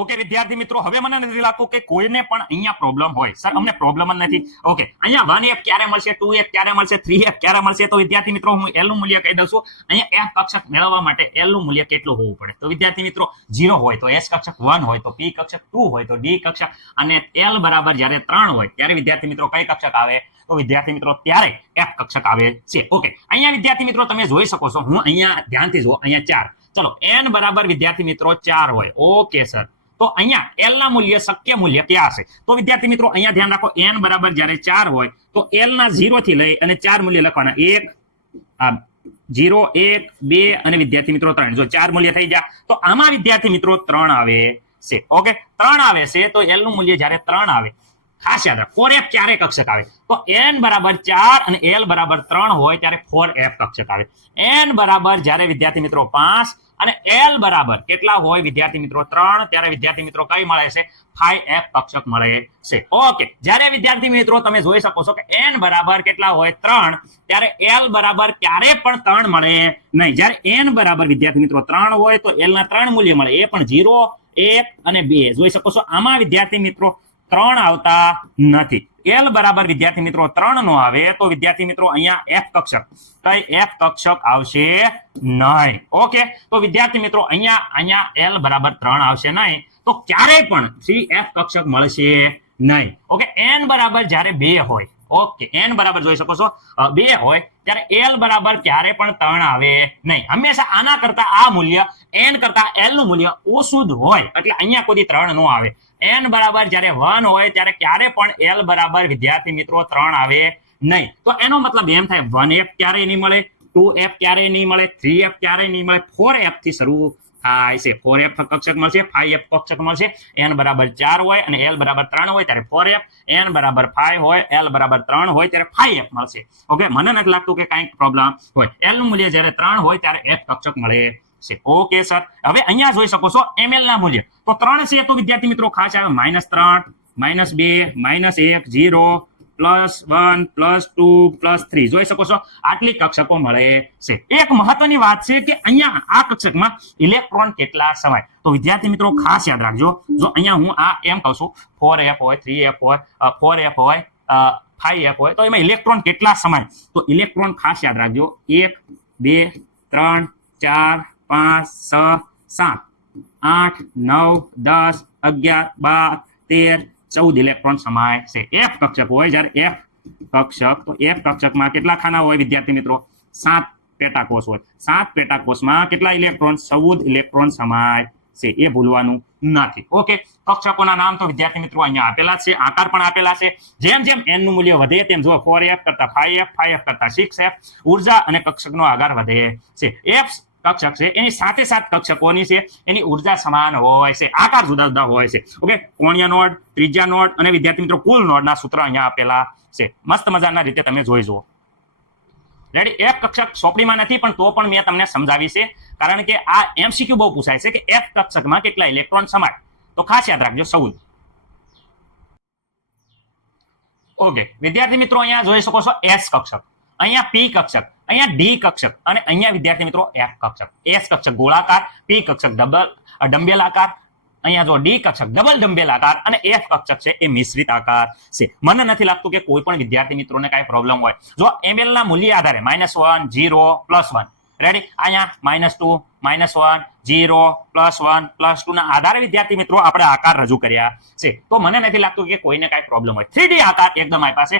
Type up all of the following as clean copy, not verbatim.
Okay વિદ્યાર્થી મિત્રો, હવે મને નથી લાગતું કે કોઈને પણ અહીંયા પ્રોબ્લેમ હોય. સર અમને પ્રોબ્લેમ જ નથી. ઓકે, અહીંયા 1f ક્યારે મળશે, 2f ક્યારે મળશે, 3f ક્યારે મળશે? તો વિદ્યાર્થી મિત્રો હું l નું મૂલ્ય કહી દઉં છું. અહીંયા f કક્ષક મેળવવા માટે l નું મૂલ્ય કેટલું હોવું પડે? તો વિદ્યાર્થી મિત્રો 0 હોય તો s કક્ષક 1 હોય તો p કક્ષક 2 હોય તો d કક્ષક, અને l બરાબર જ્યારે 3 હોય ત્યારે વિદ્યાર્થી મિત્રો કઈ કક્ષક આવે? તો વિદ્યાર્થી મિત્રો ત્યારે f કક્ષક આવે છે. ઓકે, અહીંયા વિદ્યાર્થી મિત્રો તમે જોઈ શકો છો, હું અહીંયા ધ્યાનથી જો, અહીંયા 4. ચલો n બરાબર વિદ્યાર્થી મિત્રો 4 હોય. ઓકે સર, તો અહીંયા l ના મૂલ્ય શક્ય મૂલ્ય ક્યાં છે? તો વિદ્યાર્થી મિત્રો અહીંયા ધ્યાન રાખો, n બરાબર જ્યારે 4 હોય તો l ના 0 થી લઈ અને 4 મૂલ્ય લખવાના. 1 0 1 2 અને વિદ્યાર્થી મિત્રો 3. જો 4 મૂલ્ય થઈ ગયા તો આમાં વિદ્યાર્થી મિત્રો 3 આવે છે. ઓકે, 3 આવે છે તો l નું મૂલ્ય જ્યારે 3 આવે, ખાસ યાદ રાખો 4f ક્યારે કક્ષક આવે? તો n બરાબર 4 અને l બરાબર 3 હોય ત્યારે 4f કક્ષક આવે. n બરાબર જ્યારે વિદ્યાર્થી મિત્રો 5 અને l બરાબર કેટલા હોય વિદ્યાર્થી મિત્રો 3 ત્યારે વિદ્યાર્થી મિત્રો કઈ મળે છે? 5f કક્ષક મળે છે. ઓકે, જ્યારે વિદ્યાર્થી મિત્રો તમે જોઈ શકો છો કે n બરાબર કેટલા હોય 3 ત્યારે l બરાબર ક્યારે પણ 3 મળે નહીં. જ્યારે n બરાબર વિદ્યાર્થી મિત્રો 3 હોય તો l ના 3 મૂલ્ય મળે, એ પણ 0 1 અને 2. જોઈ શકો છો આમાં વિદ્યાર્થી મિત્રો 3 આવતા નથી. l બરાબર વિદ્યાર્થી મિત્રો 3 નો આવે તો વિદ્યાર્થી મિત્રો અહીંયા f કક્ષક, કઈ f કક્ષક આવશે નહીં. ઓકે, તો વિદ્યાર્થી મિત્રો અહીંયા l બરાબર 3 આવશે નહીં તો ક્યારેય પણ 3f કક્ષક મળશે નહીં. ઓકે, n બરાબર જ્યારે 2 હોય, ઓકે n બરાબર જોઈ શકો છો 2 હોય ત્યારે l બરાબર ક્યારે પણ 3 આવે નહીં. હંમેશા આના કરતા આ મૂલ્ય n કરતા l નું મૂલ્ય ઓછું જ હોય, એટલે અહીંયા કોઈ 3 નો આવે. n બરાબર જ્યારે 1 હોય ત્યારે ક્યારે પણ l બરાબર વિદ્યાર્થી મિત્રો 3 આવે નહીં. તો એનો મતલબ એમ થાય 1f ક્યારેય નહીં મળે, 2f ક્યારેય નહીં મળે, 3f ક્યારેય નહીં મળે, 4f થી શરૂ થાય છે. 4f કક્ષક મળશે, 5f કક્ષક મળશે. n બરાબર 4 હોય અને l બરાબર 3 હોય ત્યારે 4f, n બરાબર 5 હોય, l બરાબર 3 હોય ત્યારે 5f મળશે. ઓકે, મને નથી લાગતું કે કંઈક પ્રોબ્લેમ હોય. l નું મૂલ્ય જ્યારે 3 હોય ત્યારે f કક્ષક મળે છે. ઓકે સર, હવે અહીંયા જોઈ શકો છો ml ના મૂલ્ય તો 3 છે તો વિદ્યાર્થી મિત્રો ખાસ આવે -3 -2 -1 0 +1 +2 +3. જોઈ શકો છો આટલી કક્ષકો મળે છે. એક મહત્વની વાત છે કે અહીંયા આ કક્ષકમાં ઇલેક્ટ્રોન કેટલા સમાય? તો વિદ્યાર્થી મિત્રો ખાસ યાદ રાખજો, જો અહીંયા હું આ એમ કહું છું 4f હોય, 3f હોય, 4f હોય, 5f હોય તો એમાં ઇલેક્ટ્રોન કેટલા સમાય? તો ઇલેક્ટ્રોન ખાસ યાદ રાખજો 1 2 3 4 5 6 7 8 9 10 11 12 13 14 ઇલેક્ટ્રોન સમાય છે. f કક્ષક હોય જ્યારે f કક્ષક, તો f કક્ષકમાં કેટલા ખાના હોય વિદ્યાર્થી મિત્રો? 7 પેટાકોષ હોય. 7 પેટાકોષમાં કેટલા ઇલેક્ટ્રોન? 14 ઇલેક્ટ્રોન સમાય છે. એ ભૂલવાનું નથી. ઓકે, કક્ષકોના નામ તો વિદ્યાર્થી મિત્રો અહીંયા આપેલા છે, આકાર પણ આપેલા છે. જેમ જેમ n નું મૂલ્ય વધે તેમ જો 4f કરતા 5f, 5f કરતા 6f, ઉર્જા અને કક્ષકનો આકાર વધે છે. f કક્ષક છે એની સાથે સાત કક્ષકોની છે, એની ઉર્જા સમાન હોય છે, આકાર જુદા જુદા હોય છે. ઓકે, કોણીય નોડ, ત્રિજ્યા નોડ અને વિદ્યાર્થી મિત્રો કુલ નોડના સૂત્ર અહીંયા આપેલા છે. મસ્ત મજાના રીતે તમે જોઈ જુઓ. રેડી, f કક્ષક સોંપડીમાં નથી પણ તો પણ મેં તમને સમજાવી છે, કારણ કે આ MCQ બહુ પૂછાય છે કે f કક્ષકમાં કેટલા ઇલેક્ટ્રોન સમાય? તો ખાસ યાદ રાખજો 14. ઓકે વિદ્યાર્થી મિત્રો અહીંયા જોઈ શકો છો s કક્ષક, અહીંયા p કક્ષક, અહીંયા d કક્ષક અને અહીંયા વિદ્યાર્થી મિત્રો f કક્ષક. s કક્ષક ગોળાકાર, p કક્ષક ડંબેલ આકાર, અહીંયા જો d કક્ષક ડબલ ડંબેલ આકાર અને f કક્ષક છે એ મિશ્રિત આકાર છે. મને નથી લાગતું કે કોઈ પણ વિદ્યાર્થી મિત્રોને કાંઈ પ્રોબ્લેમ હોય. જો ml ના મૂલ્ય આધારે -1 0 +1, રેડી, અહીંયા -2 -1 0 +1 +2 ના આધારે વિદ્યાર્થી મિત્રો આપણે આકાર રજૂ કર્યા છે. તો મને નથી લાગતું કે કોઈને કાંઈ પ્રોબ્લેમ હોય. 3D આકાર એકદમ આપ્યા છે.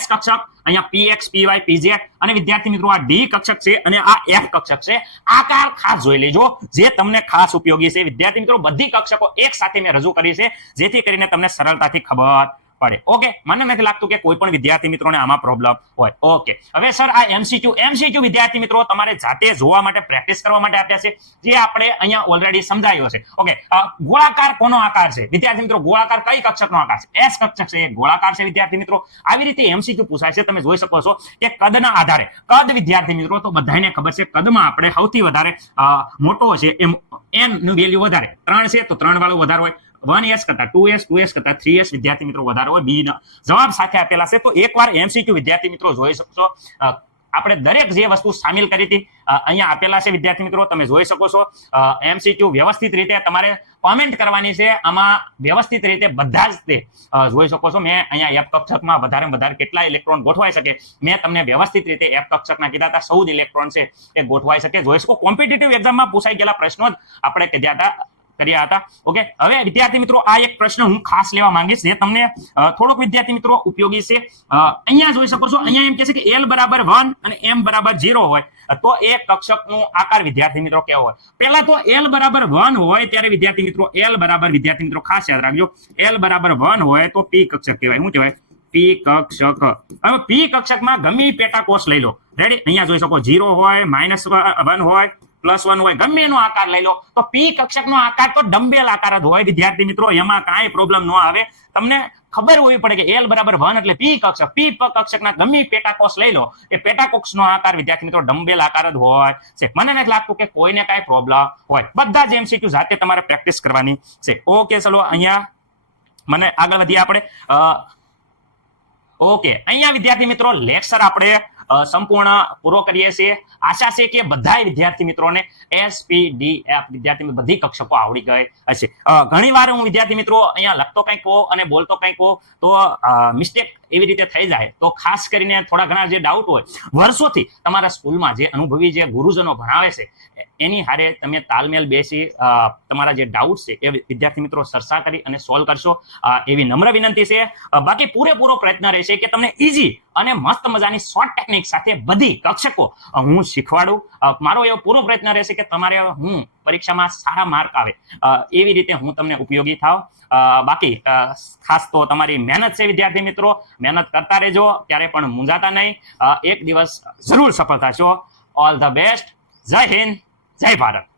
s કક્ષક, અહીંયા px py pz અને વિદ્યાર્થી મિત્રો આ d કક્ષક છે અને આ f કક્ષક છે. આકાર ખાસ જોઈ લેજો, જે તમને ખાસ ઉપયોગી છે. વિદ્યાર્થી મિત્રો બધી કક્ષકો એક સાથે મેં રજૂ કરી છે જેથી કરીને તમને સરળતાથી ખબર પડે. ઓકે, મને નથી લાગતું કે કોઈ પણ વિદ્યાર્થી મિત્રોને આમાં પ્રોબ્લેમ હોય. ઓકે, હવે સર આ MCQ વિદ્યાર્થી મિત્રો તમારે જાતે જોવા માટે, પ્રેક્ટિસ કરવા માટે આપ્યા છે, જે આપણે અહીંયા ઓલરેડી સમજાયો છે. ઓકે, ગોળાકાર કોનો આકાર છે વિદ્યાર્થી મિત્રો? ગોળાકાર કઈ કક્ષકનો આકાર છે? s કક્ષક છે, ગોળાકાર છે વિદ્યાર્થી મિત્રો. આવી રીતે MCQ પૂછાય છે. તમે જોઈ શકો છો કે કદના આધારે, કદ વિદ્યાર્થી મિત્રો તો બધાને ખબર છે, કદમાં આપણે સૌથી વધારે મોટો છે એમ n નું વેલ્યુ વધારે, 3 છે તો 3 વાળું વધારે હોય, 1s કરતા 2s, 2s કરતા 3s વિદ્યાર્થી મિત્રો વધારે હોય. બી જવાબ સાથે આપેલા છે. તો એકવાર MCQ વિદ્યાર્થી મિત્રો જોઈ શકશો, આપણે દરેક જે વસ્તુ સામેલ કરી હતી અહીંયા આપેલા છે વિદ્યાર્થી મિત્રો, તમે જોઈ શકો છો. MCQ વ્યવસ્થિત રીતે તમારે કોમેન્ટ કરવાની છે, આમાં વ્યવસ્થિત રીતે બધા જ તે જોઈ શકો છો. મેં અહીંયા F કક્ષકમાં વધારે કેટલા ઇલેક્ટ્રોન ગોઠવાઈ શકે મેં તમને વ્યવસ્થિત રીતે F કક્ષકના કીધા હતા. 14 ઇલેક્ટ્રોન છે એ ગોઠવાઈ શકે. જોઈ શકો કોમ્પિટિટિવ એક્ઝામમાં પૂછાઈ ગયેલા પ્રશ્નો જ આપણે કર્યા હતા. ઓકે, હવે વિદ્યાર્થી મિત્રો આ એક પ્રશ્ન હું ખાસ લેવા માંગીશ જે તમને થોડોક વિદ્યાર્થી મિત્રો ઉપયોગી છે. અહીંયા જોઈ શકો છો, અહીંયા એમ કહે છે કે L બરાબર 1 અને M બરાબર 0 હોય તો એ કક્ષકનો આકાર વિદ્યાર્થી મિત્રો કેવો હોય. પહેલા તો L બરાબર 1 હોય ત્યારે વિદ્યાર્થી મિત્રો L બરાબર વિદ્યાર્થી મિત્રો ખાસ યાદ રાખજો, L બરાબર 1 હોય તો P કક્ષક કહેવાય. શું કહેવાય? P કક્ષક. હવે P કક્ષકમાં ગમે પેટા કોષ લઈ લો. રેડી? અહીંયા જોઈ શકો 0 હોય, -1 હોય, +1 હોય, ગમે એનો આકાર લઈ લો તો P કક્ષકનો આકાર તો ડમ્બેલ આકાર જ હોય વિદ્યાર્થી મિત્રો. એમાં કાંઈ પ્રોબ્લેમ ન આવે. તમને ખબર હોવી પડે કે L બરાબર 1 એટલે P કક્ષક. P કક્ષકના ગમે પેટાકોષ લઈ લો એ પેટાકોષનો આકાર વિદ્યાર્થી મિત્રો ડમ્બેલ આકાર જ હોય છે. મને નથી લાગતું કે કોઈને કાંઈ પ્રોબ્લેમ હોય. બધા જ MCQ જાતે તમારે પ્રેક્ટિસ કરવાની છે. ઓકે, ચલો અહીંયા મને આગળ વધીએ આપણે. ઓકે, અહીંયા વિદ્યાર્થી મિત્રો લેક્ચર આપણે સંપૂર્ણ પૂરો કરીએ છીએ. આશા છે કે બધા વિદ્યાર્થી મિત્રોને SPDF વિદ્યાર્થી બધી કક્ષકો આવડી ગઈ હશે. ઘણી વાર હું વિદ્યાર્થી મિત્રો અહીંયા લખતો કંઈક કહો અને બોલતો કંઈક કહો તો મિસ્ટેક એવી રીતે થઈ જાય. તો ખાસ કરીને થોડા ઘણા જે ડાઉટ હોય વર્ષોથી તમારા સ્કૂલમાં જે અનુભવી જે ગુરુજનો ભણાવે છે એની હારે તમે તાલમેલ બેસી તમારા જે ડાઉટ છે એ વિદ્યાર્થી મિત્રો ચર્ચા કરી અને સોલ્વ કરશો એવી નમ્ર વિનંતી છે. બાકી પૂરેપૂરો પ્રયત્ન રહેશે કે તમને ઈઝી અને મસ્ત મજાની શોર્ટ ટેકનિક સાથે બધી કક્ષકો હું શીખવાડું. મારો એવો પૂરો પ્રયત્ન રહેશે કે તમારે હું પરીક્ષામાં સારા માર્ક આવે એવી રીતે હું તમને ઉપયોગી થાવ. બાકી ખાસ તો તમારી મહેનત છે વિદ્યાર્થી મિત્રો, મહેનત કરતા રહેજો, ક્યારે પણ મૂંઝાતા નહીં. એક દિવસ જરૂર સફળ થશો. All the best. જય હિન્દ, જય ભારત.